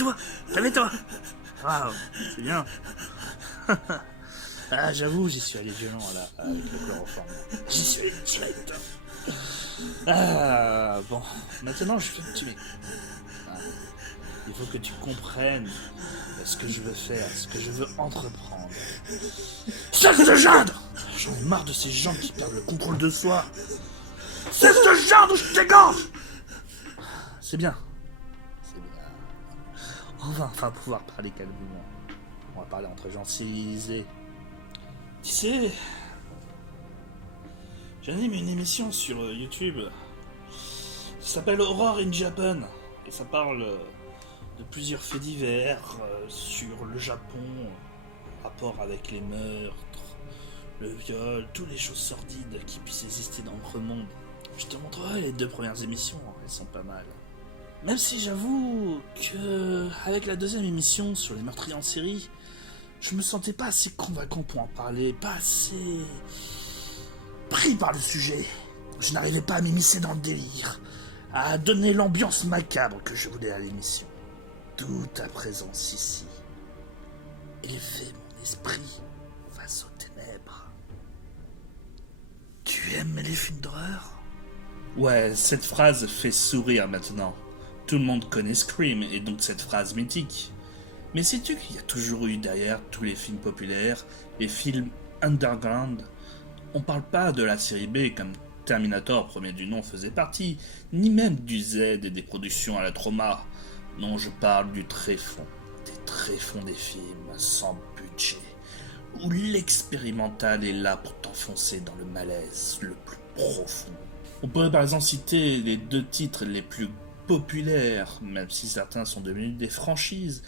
Calmez-toi, calmez-toi. Waouh, c'est bien. Ah, j'avoue, j'y suis allé violent là, avec le chloroforme. J'y suis allé direct. Ah, bon, maintenant je veux que tu m'écoutes. Ah, il faut que tu comprennes ce que je veux faire, ce que je veux entreprendre. Cesse de geindre. J'en ai marre de ces gens qui perdent le contrôle de soi. Cesse de geindre ou je t'égorge. C'est bien. C'est bien. On va enfin pouvoir parler calmement. On va parler entre gens civilisés. Tu sais, j'anime une émission sur YouTube. Ça s'appelle Horror in Japan. Et ça parle de plusieurs faits divers sur le Japon, rapport avec les meurtres, le viol, toutes les choses sordides qui puissent exister dans notre monde. Je te montrerai les 2 premières émissions, elles sont pas mal. Même si j'avoue que avec la 2e émission sur les meurtriers en série, je me sentais pas assez convaincant pour en parler, pas assez pris par le sujet. Je n'arrivais pas à m'immiscer dans le délire, à donner l'ambiance macabre que je voulais à l'émission. D'où ta présence ici. Élever mon esprit face aux ténèbres. Tu aimes les films d'horreur ? Ouais, cette phrase fait sourire maintenant. Tout le monde connaît Scream et donc cette phrase mythique. Mais sais-tu qu'il y a toujours eu derrière tous les films populaires, les films underground ? On parle pas de la série B comme Terminator, premier du nom, faisait partie, ni même du Z et des productions à la Trauma. Non, je parle du tréfonds, des tréfonds des films sans budget, où l'expérimental est là pour t'enfoncer dans le malaise le plus profond. On pourrait par exemple citer les 2 titres les plus populaires, même si certains sont devenus des franchises,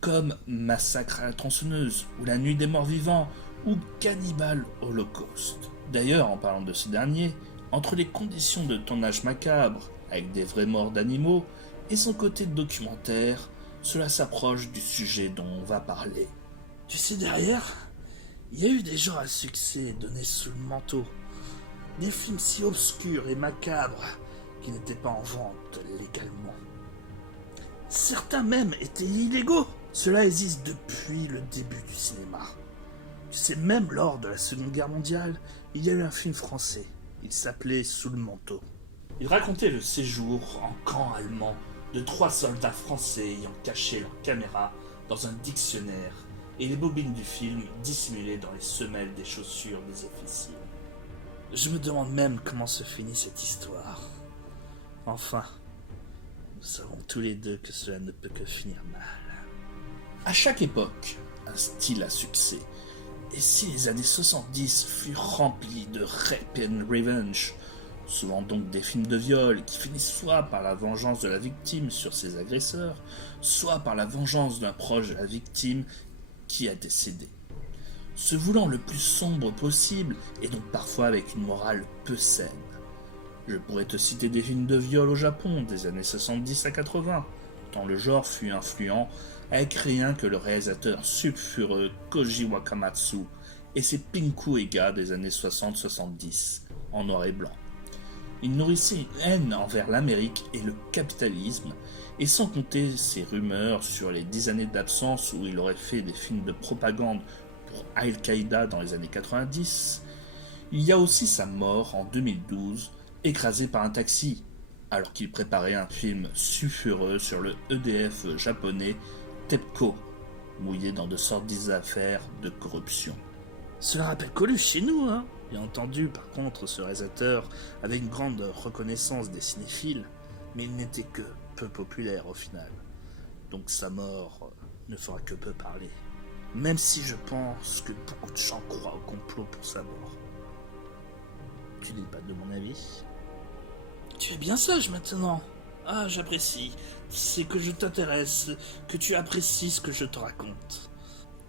comme Massacre à la tronçonneuse, ou La Nuit des morts vivants, ou Cannibal Holocaust. D'ailleurs, en parlant de ce dernier, entre les conditions de tournage macabre, avec des vrais morts d'animaux, et son côté documentaire, cela s'approche du sujet dont on va parler. Tu sais, derrière, il y a eu des gens à succès donnés sous le manteau. Des films si obscurs et macabres qui n'étaient pas en vente légalement. Certains même étaient illégaux. Cela existe depuis le début du cinéma. Tu sais, même lors de la Seconde Guerre mondiale, il y a eu un film français. Il s'appelait Sous le manteau. Il racontait le séjour en camp allemand de 3 soldats français ayant caché leur caméra dans un dictionnaire et les bobines du film dissimulées dans les semelles des chaussures des officiers. Je me demande même comment se finit cette histoire. Enfin, nous savons tous les deux que cela ne peut que finir mal. À chaque époque, un style à succès. Et si les années 70 furent remplies de rape and revenge, souvent donc des films de viol qui finissent soit par la vengeance de la victime sur ses agresseurs, soit par la vengeance d'un proche de la victime qui a décédé. Se voulant le plus sombre possible et donc parfois avec une morale peu saine. Je pourrais te citer des films de viol au Japon des années 70 à 80, tant le genre fut influent avec rien que le réalisateur sulfureux Koji Wakamatsu et ses Pinku Ega des années 60-70, en noir et blanc. Il nourrissait une haine envers l'Amérique et le capitalisme, et sans compter ses rumeurs sur les 10 années d'absence où il aurait fait des films de propagande pour Al-Qaïda dans les années 90, il y a aussi sa mort en 2012, écrasé par un taxi, alors qu'il préparait un film sulfureux sur le EDF japonais TEPCO, mouillé dans de sordides affaires de corruption. Cela rappelle Coluche chez nous, hein. Bien entendu, par contre, ce réalisateur avait une grande reconnaissance des cinéphiles, mais il n'était que peu populaire au final. Donc sa mort ne fera que peu parler. Même si je pense que beaucoup de gens croient au complot pour sa mort. Tu n'es pas de mon avis ? Tu es bien sage maintenant. Ah, j'apprécie. C'est que je t'intéresse, que tu apprécies ce que je te raconte.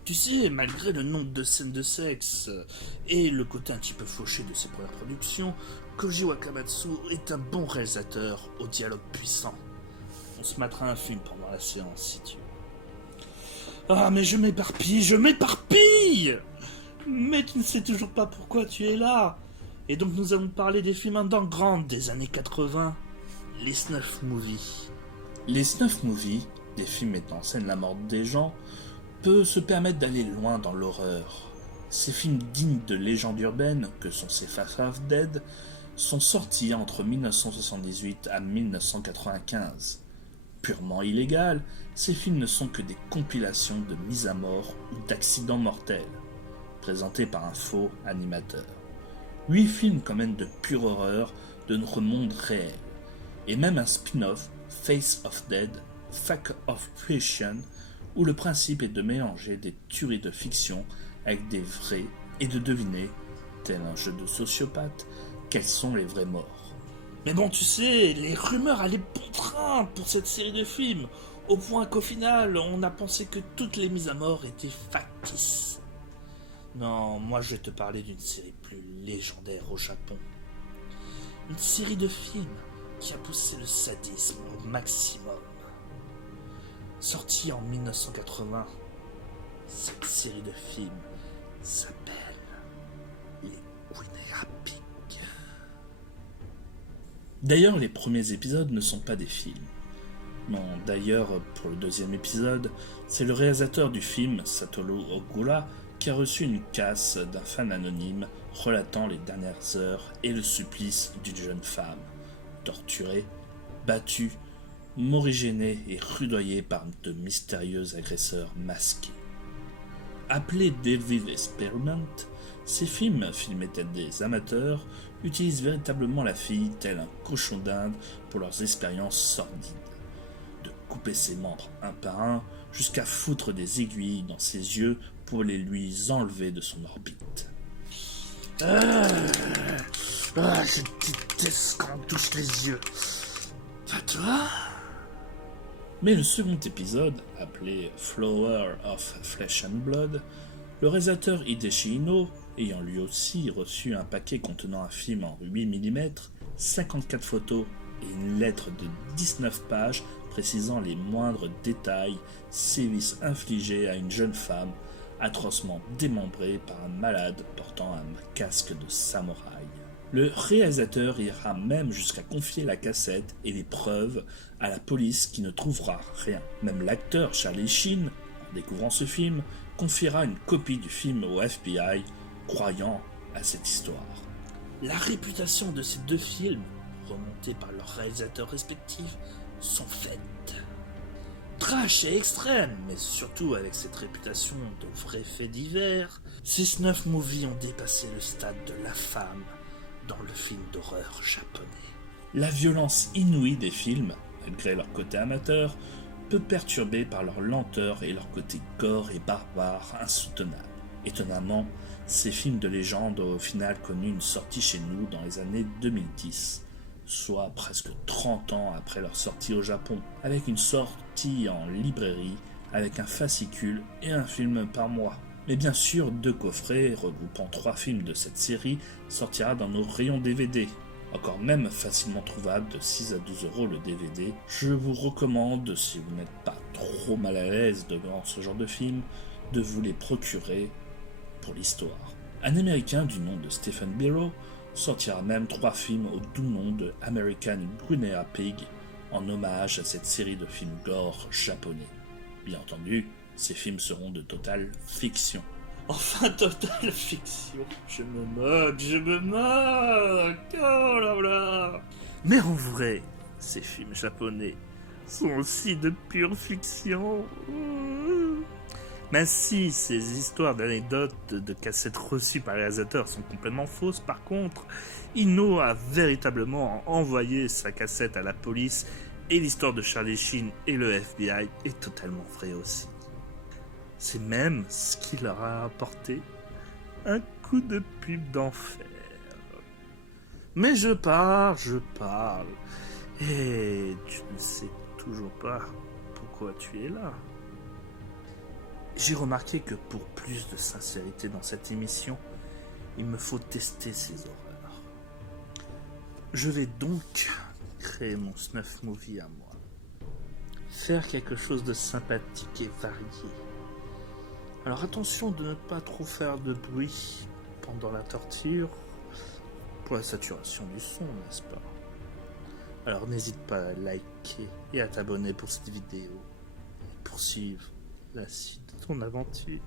Tu sais, malgré le nombre de scènes de sexe et le côté un petit peu fauché de ses premières productions, Koji Wakamatsu est un bon réalisateur au dialogue puissant. On se mettra un film pendant la séance si tu veux. Ah, mais je m'éparpille. Mais tu ne sais toujours pas pourquoi tu es là. Et donc nous allons parler des films underground des années 80, les snuff movies. Les snuff movies, des films mettant en scène la mort des gens, peut se permettre d'aller loin dans l'horreur. Ces films dignes de légendes urbaines, que sont ces Face of Dead, sont sortis entre 1978 à 1995. Purement illégales, ces films ne sont que des compilations de mises à mort ou d'accidents mortels, présentés par un faux animateur. 8 films quand même de pure horreur de notre monde réel, et même un spin-off, Face of Dead, Fact of Creation, où le principe est de mélanger des tueries de fiction avec des vrais et de deviner, tel un jeu de sociopathe, quels sont les vrais morts. Mais bon, tu sais, les rumeurs allaient bon train pour cette série de films, au point qu'au final, on a pensé que toutes les mises à mort étaient factices. Non, moi je vais te parler d'une série plus légendaire au Japon. Une série de films qui a poussé le sadisme au maximum. Sortie en 1980, cette série de films s'appelle les Guinea Pig. D'ailleurs, les premiers épisodes ne sont pas des films. Non, d'ailleurs, pour le deuxième épisode, c'est le réalisateur du film, Satoru Ogura, qui a reçu une casse d'un fan anonyme relatant les dernières heures et le supplice d'une jeune femme, torturée, battue, morigénée et rudoyée par de mystérieux agresseurs masqués. Appelés Devil Experiment, ces films, filmés tels des amateurs, utilisent véritablement la fille tel un cochon d'Inde pour leurs expériences sordides. De couper ses membres un par un, jusqu'à foutre des aiguilles dans ses yeux pour les lui enlever de son orbite. Je déteste quand on touche les yeux. Toi? Mais le second épisode, appelé Flower of Flesh and Blood, le réalisateur Hideshi Inno, ayant lui aussi reçu un paquet contenant un film en 8 mm, 54 photos et une lettre de 19 pages précisant les moindres détails, sévices infligés à une jeune femme atrocement démembrée par un malade portant un casque de samouraï. Le réalisateur ira même jusqu'à confier la cassette et les preuves à la police qui ne trouvera rien. Même l'acteur Charlie Sheen, en découvrant ce film, confiera une copie du film au FBI, croyant à cette histoire. La réputation de ces deux films, remontés par leurs réalisateurs respectifs, sont faites. Trash et extrême, mais surtout avec cette réputation de vrais faits divers, ces snuff movies ont dépassé le stade de l'infâme dans le film d'horreur japonais. La violence inouïe des films, malgré leur côté amateur, peut perturber par leur lenteur et leur côté gore et barbare insoutenable. Étonnamment, ces films de légende ont au final connu une sortie chez nous dans les années 2010, soit presque 30 ans après leur sortie au Japon, avec une sortie en librairie, avec un fascicule et un film par mois. Mais bien sûr, 2 coffrets regroupant 3 films de cette série sortira dans nos rayons DVD. Encore même facilement trouvable de 6 à 12 euros le DVD. Je vous recommande, si vous n'êtes pas trop mal à l'aise devant ce genre de film, de vous les procurer pour l'histoire. Un Américain du nom de Stephen Biro sortira même 3 films au doux nom de American Guinea Pig en hommage à cette série de films gore japonais. Bien entendu, ces films seront de totale fiction. Enfin, totale fiction. Je me moque. Oh là là. Mais en vrai, ces films japonais sont aussi de pure fiction. Même si ces histoires d'anecdotes de cassettes reçues par les réalisateurs sont complètement fausses, par contre, Inno a véritablement envoyé sa cassette à la police et l'histoire de Charlie Sheen et le FBI est totalement vraie aussi. C'est même ce qui leur a apporté un coup de pub d'enfer. Mais je parle, et tu ne sais toujours pas pourquoi tu es là. J'ai remarqué que pour plus de sincérité dans cette émission, il me faut tester ces horreurs. Je vais donc créer mon snuff movie à moi. Faire quelque chose de sympathique et varié. Alors attention de ne pas trop faire de bruit pendant la torture pour la saturation du son, n'est-ce pas? Alors n'hésite pas à liker et à t'abonner pour cette vidéo. poursuivre la suite de ton aventure.